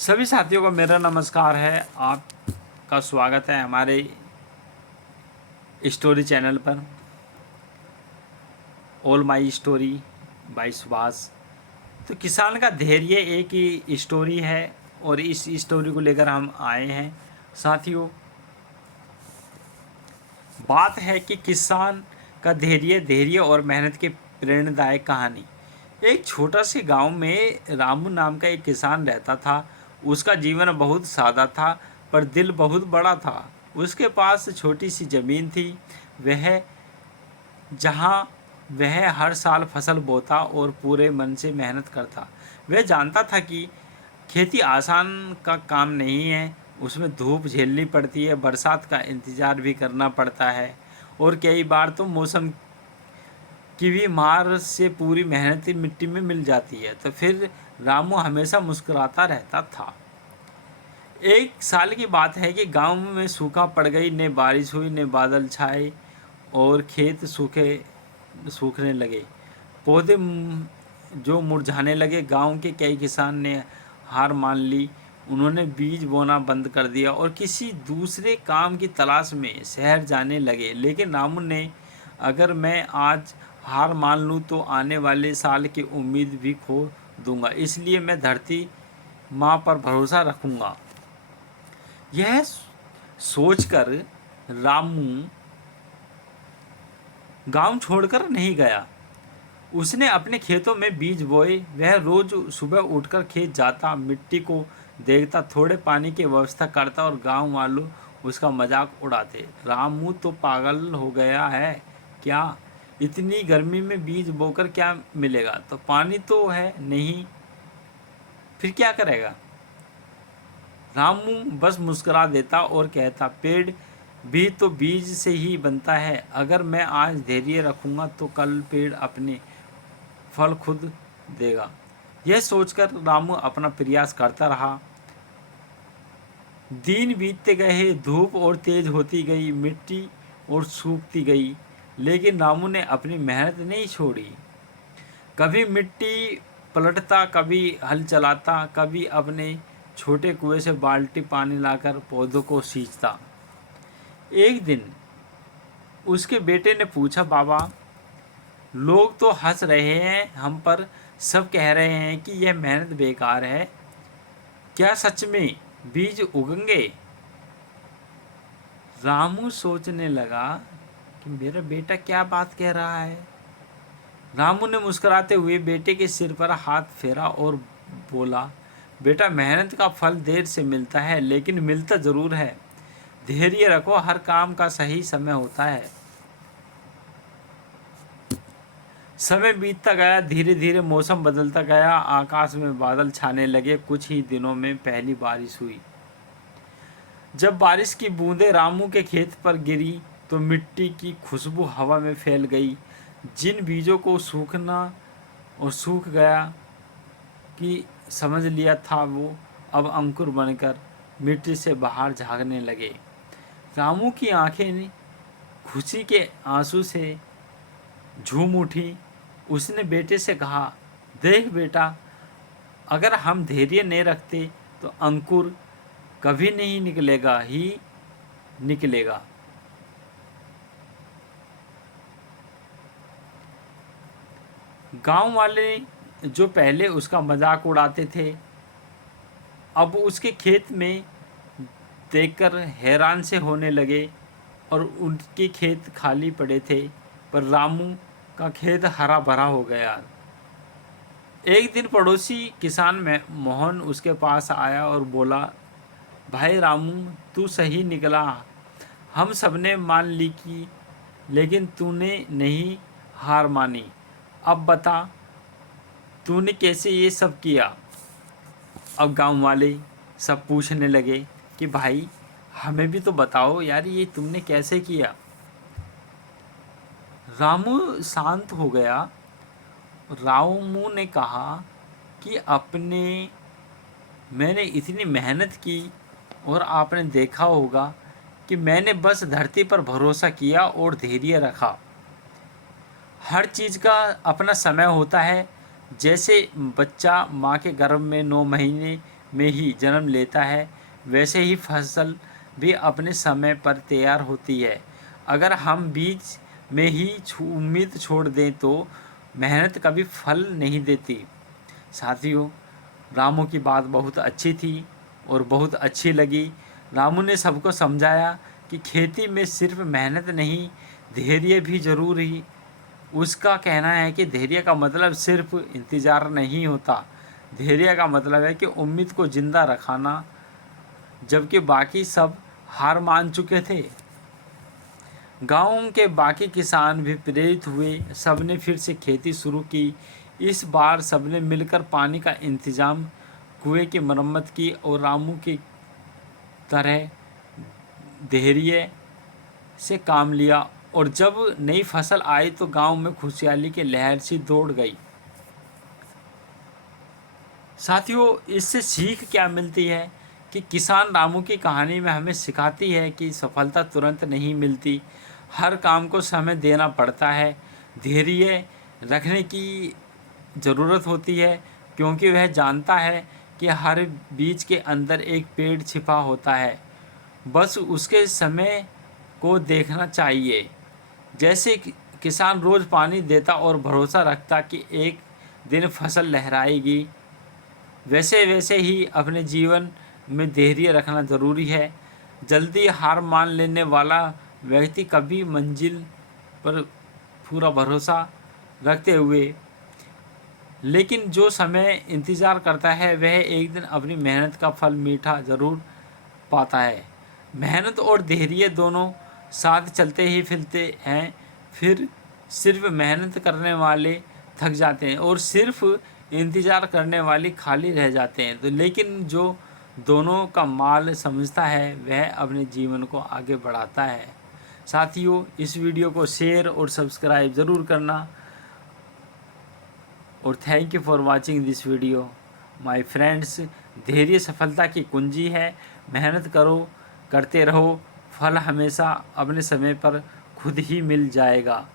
सभी साथियों को मेरा नमस्कार है। आपका स्वागत है हमारे स्टोरी चैनल पर, all my story by Subhash. तो किसान का धैर्य एक ही स्टोरी है और इस स्टोरी को लेकर हम आए हैं। साथियों, बात है कि किसान का धैर्य और मेहनत की प्रेरणादायक कहानी। एक छोटा से गांव में रामू नाम का एक किसान रहता था। उसका जीवन बहुत सादा था पर दिल बहुत बड़ा था। उसके पास छोटी सी ज़मीन थी, वह जहाँ वह हर साल फसल बोता और पूरे मन से मेहनत करता। वह जानता था कि खेती आसान का काम नहीं है, उसमें धूप झेलनी पड़ती है, बरसात का इंतज़ार भी करना पड़ता है और कई बार तो मौसम की भी मार से पूरी मेहनत मिट्टी में मिल जाती है। तो फिर रामू हमेशा मुस्कुराता रहता था। एक साल की बात है कि गांव में सूखा पड़ गई, न बारिश हुई न बादल छाए और खेत सूखने लगे। पौधे जो मुरझाने लगे। गांव के कई किसान ने हार मान ली। उन्होंने बीज बोना बंद कर दिया और किसी दूसरे काम की तलाश में शहर जाने लगे। लेकिन रामू ने, अगर मैं आज हार मान लूँ तो आने वाले साल की उम्मीद भी खो दूंगा, इसलिए मैं धरती माँ पर भरोसा रखूँगा। यह सोचकर रामू गांव छोड़कर नहीं गया। उसने अपने खेतों में बीज बोए। वह रोज सुबह उठकर खेत जाता, मिट्टी को देखता, थोड़े पानी की व्यवस्था करता और गांव वालों उसका मजाक उड़ाते। रामू तो पागल हो गया है क्या? इतनी गर्मी में बीज बोकर क्या मिलेगा? तो पानी तो है नहीं, फिर क्या करेगा? रामू बस मुस्कुरा देता और कहता, पेड़ भी तो बीज से ही बनता है। अगर मैं आज धैर्य रखूंगा तो कल पेड़ अपने फल खुद देगा। यह सोचकर रामू अपना प्रयास करता रहा। दिन बीतते गए, धूप और तेज होती गई, मिट्टी और सूखती गई, लेकिन रामू ने अपनी मेहनत नहीं छोड़ी। कभी मिट्टी पलटता, कभी हल चलाता, कभी अपने छोटे कुएं से बाल्टी पानी लाकर पौधों को सींचता। एक दिन उसके बेटे ने पूछा, बाबा, लोग तो हंस रहे हैं हम पर, सब कह रहे हैं कि यह मेहनत बेकार है, क्या सच में बीज उगेंगे? रामू सोचने लगा कि मेरा बेटा क्या बात कह रहा है। रामू ने मुस्कुराते हुए बेटे के सिर पर हाथ फेरा और बोला, बेटा, मेहनत का फल देर से मिलता है लेकिन मिलता ज़रूर है। धैर्य रखो, हर काम का सही समय होता है। समय बीतता गया, धीरे धीरे मौसम बदलता गया, आकाश में बादल छाने लगे। कुछ ही दिनों में पहली बारिश हुई। जब बारिश की बूंदें रामू के खेत पर गिरी तो मिट्टी की खुशबू हवा में फैल गई। जिन बीजों को सूखना और सूख गया कि समझ लिया था, वो अब अंकुर बनकर मिट्टी से बाहर झांकने लगे। रामू की आंखें खुशी के आंसू से झूम उठी। उसने बेटे से कहा, देख बेटा, अगर हम धैर्य नहीं रखते तो अंकुर कभी नहीं निकलेगा ही निकलेगा। गांव वाले जो पहले उसका मजाक उड़ाते थे, अब उसके खेत में देखकर हैरान से होने लगे और उनके खेत खाली पड़े थे, पर रामू का खेत हरा भरा हो गया। एक दिन पड़ोसी किसान में मोहन उसके पास आया और बोला, भाई रामू, तू सही निकला। हम सबने मान ली कि, लेकिन तूने नहीं हार मानी। अब बता, तूने कैसे ये सब किया? अब गांव वाले सब पूछने लगे कि भाई, हमें भी तो बताओ यार, ये तुमने कैसे किया? रामू शांत हो गया। रामू ने कहा कि मैंने इतनी मेहनत की और आपने देखा होगा कि मैंने बस धरती पर भरोसा किया और धैर्य रखा। हर चीज़ का अपना समय होता है। जैसे बच्चा माँ के गर्भ में 9 महीने में ही जन्म लेता है, वैसे ही फसल भी अपने समय पर तैयार होती है। अगर हम बीच में ही उम्मीद छोड़ दें तो मेहनत कभी फल नहीं देती। साथियों, रामू की बात बहुत अच्छी थी और बहुत अच्छी लगी। रामू ने सबको समझाया कि खेती में सिर्फ मेहनत नहीं, धैर्य भी जरूरी। उसका कहना है कि धैर्य का मतलब सिर्फ इंतज़ार नहीं होता, धैर्य का मतलब है कि उम्मीद को ज़िंदा रखना जबकि बाकी सब हार मान चुके थे। गांव के बाकी किसान भी प्रेरित हुए, सबने फिर से खेती शुरू की। इस बार सबने मिलकर पानी का इंतज़ाम, कुएं की मरम्मत की और रामू की तरह धैर्य से काम लिया। और जब नई फसल आई तो गांव में खुशहाली की लहर सी दौड़ गई। साथियों, इससे सीख क्या मिलती है कि किसान रामू की कहानी में हमें सिखाती है कि सफलता तुरंत नहीं मिलती, हर काम को समय देना पड़ता है, धैर्य रखने की ज़रूरत होती है क्योंकि वह जानता है कि हर बीज के अंदर एक पेड़ छिपा होता है, बस उसके समय को देखना चाहिए। जैसे किसान रोज़ पानी देता और भरोसा रखता कि एक दिन फसल लहराएगी, वैसे वैसे ही अपने जीवन में धैर्य रखना ज़रूरी है। जल्दी हार मान लेने वाला व्यक्ति कभी मंजिल पर पूरा भरोसा रखते हुए, लेकिन जो समय इंतज़ार करता है वह एक दिन अपनी मेहनत का फल मीठा ज़रूर पाता है। मेहनत और धैर्य दोनों साथ चलते ही फिरते हैं, फिर सिर्फ मेहनत करने वाले थक जाते हैं और सिर्फ इंतज़ार करने वाले खाली रह जाते हैं। तो लेकिन जो दोनों का माल समझता है वह अपने जीवन को आगे बढ़ाता है। साथियों, इस वीडियो को शेयर और सब्सक्राइब ज़रूर करना और thank you for watching this video my friends. धैर्य सफलता की कुंजी है, मेहनत करो, करते रहो, फल हमेशा अपने समय पर खुद ही मिल जाएगा।